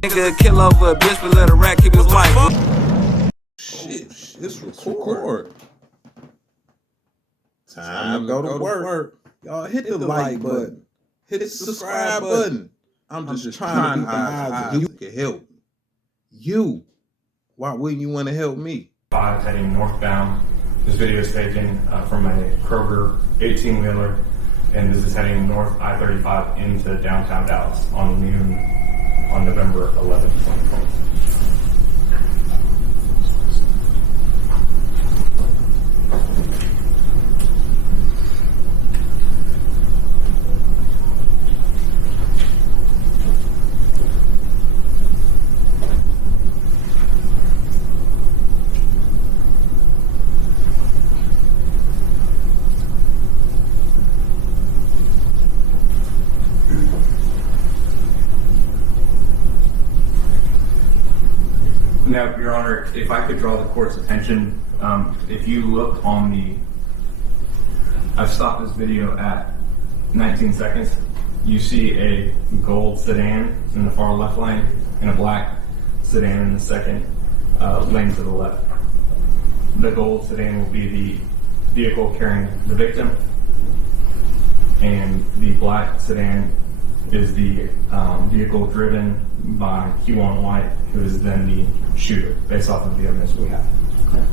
Nigga kill over a bitch, but let a rat keep his wife. Shit, this record. Time to go to work. Y'all hit the like button. Hit the subscribe button. I'm just trying to be the eyes you can help. You. Why wouldn't you want to help me? 5 heading northbound. This video is taken from a Kroger 18-wheeler, and this is heading north I-35 into downtown Dallas on noon on November 11th, 2020. Now, Your Honor, if I could draw the court's attention, if you look on I've stopped this video at 19 seconds. You see a gold sedan in the far left lane and a black sedan in the second lane to the left. The gold sedan will be the vehicle carrying the victim, and the black sedan is the vehicle driven by Huon White, who is then the shooter, based off of the evidence we have. Okay.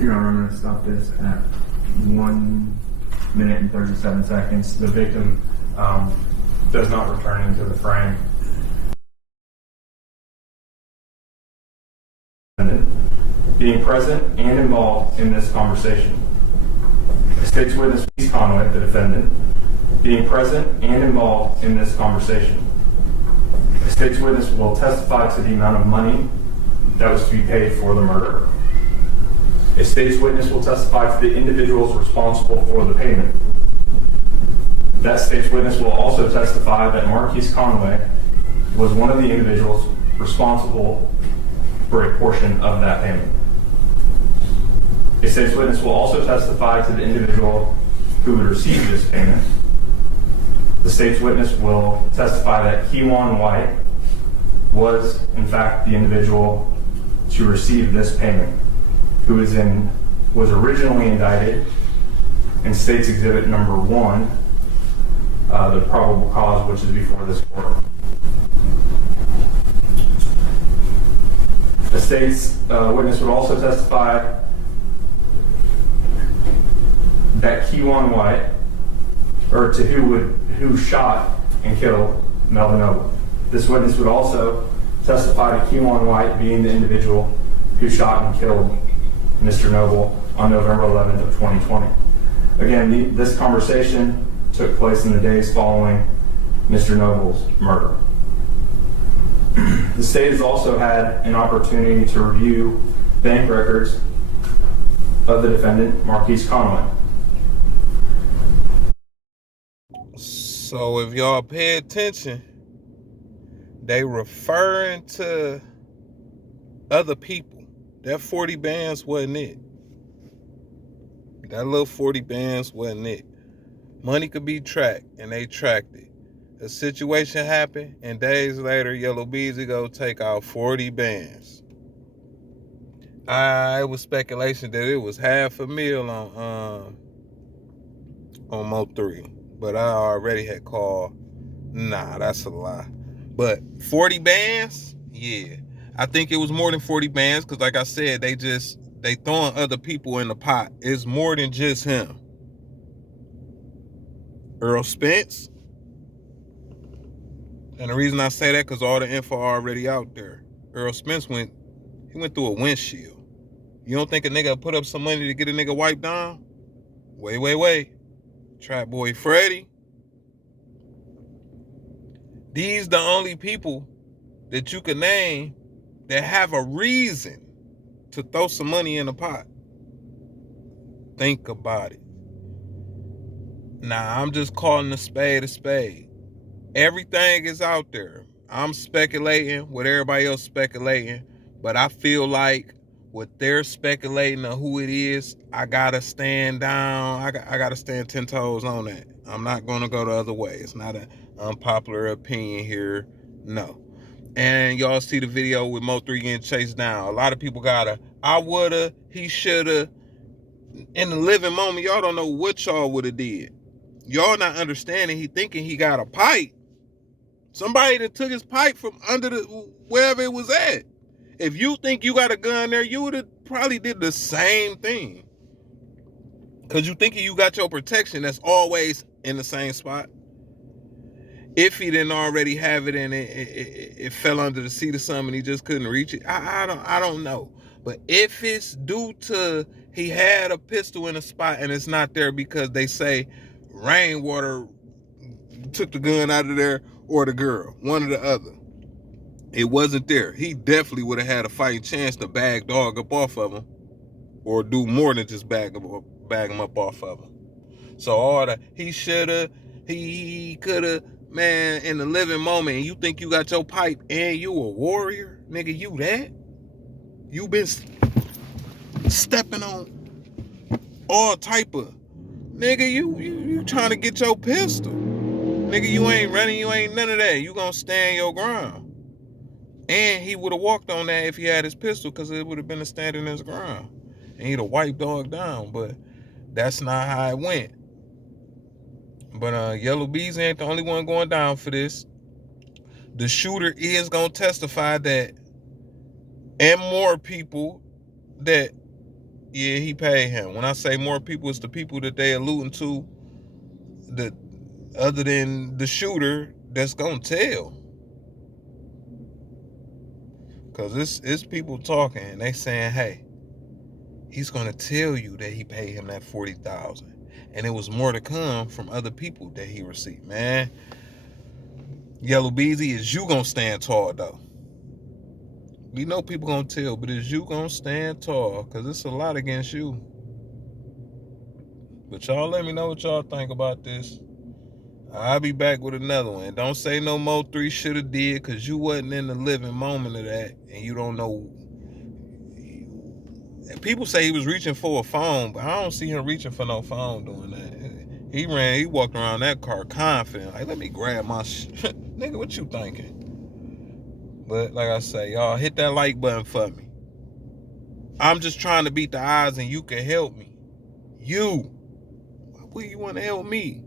Your Honor, I'm going to stop this at 1 minute and 37 seconds. The victim does not return into the frame. Being present and involved in this conversation. The state's witness, Keith Conway, the defendant, being present and involved in this conversation. The state's witness will testify to the amount of money that was to be paid for the murder. A state's witness will testify to the individuals responsible for the payment. That state's witness will also testify that Marquise Conway was one of the individuals responsible for a portion of that payment. A state's witness will also testify to the individual who would receive this payment. The state's witness will testify that Huon White was, in fact, the individual to receive this payment, who was originally indicted in State's Exhibit Number 1, the probable cause, which is before this court. The state's witness would also testify that Huon White, or to who shot and killed Melvin Noble. This witness would also testify to Huon White being the individual who shot and killed Mr. Noble on November 11th of 2020. Again, this conversation took place in the days following Mr. Noble's murder. The state has also had an opportunity to review bank records of the defendant, Marquise Conway. So if y'all pay attention, they referring to other people. That 40 bands wasn't it. That little 40 bands wasn't it. Money could be tracked, and they tracked it. A situation happened, and days later, Yella Beezy go take out 40 bands. It was speculation that it was $500,000 on MO3, but I already had called. Nah, that's a lie. But 40 bands, yeah, I think it was more than 40 bands because, like I said, they throwing other people in the pot. It's more than just him. Earl Spence. And the reason I say that because all the info already out there. Earl Spence went through a windshield. You don't think a nigga put up some money to get a nigga wiped down? Wait. Trap Boy Freddy. These the only people that you can name that have a reason to throw some money in the pot. Think about it. Nah, I'm just calling a spade a spade. Everything is out there. I'm speculating what everybody else speculating, but I feel like what they're speculating on who it is, I gotta stand down. I gotta stand 10 toes on that. I'm not gonna go the other way. It's not an unpopular opinion here. No. And y'all see the video with Mo3 getting chased down. A lot of people I woulda, he shoulda. In the living moment, y'all don't know what y'all woulda did. Y'all not understanding. He thinking he got a pipe. Somebody that took his pipe from under wherever it was at. If you think you got a gun there, you would have probably did the same thing. Because you thinking you got your protection that's always in the same spot. If he didn't already have it and it fell under the seat or something, he just couldn't reach it. I don't know. But if it's due to he had a pistol in a spot and it's not there because they say rainwater took the gun out of there or the girl, one or the other. It wasn't there. He definitely would have had a fighting chance to bag dog up off of him or do more than just bag him up off of him. So all that, he shoulda, he coulda, man, in the living moment, and you think you got your pipe and you a warrior? Nigga, you that? You been stepping on all type of, nigga, you trying to get your pistol. Nigga, you ain't running, you ain't none of that. You gonna stand your ground. And he would have walked on that if he had his pistol because it would have been a standing his ground. And he'd have wiped dog down, but that's not how it went. But Yella Beezy ain't the only one going down for this. The shooter is gonna testify that, and more people that, yeah, he paid him. When I say more people, it's the people that they alluding to, that other than the shooter, that's gonna tell. Because it's people talking and they saying, hey, he's gonna tell you that he paid him that $40,000. And it was more to come from other people that he received. Man, Yella Beezy, is you gonna stand tall though? We know people gonna tell, but is you gonna stand tall? Because it's a lot against you. But y'all let me know what y'all think about this. I'll be back with another one. Don't say no Mo3 shoulda did, because you wasn't in the living moment of that, and you don't know. People say he was reaching for a phone, but I don't see him reaching for no phone doing that. He walked around that car confident, like, let me grab my shit. Nigga, what you thinking? But like I say, y'all hit that like button for me. I'm just trying to beat the odds and you can help me. You. Why would you want to help me?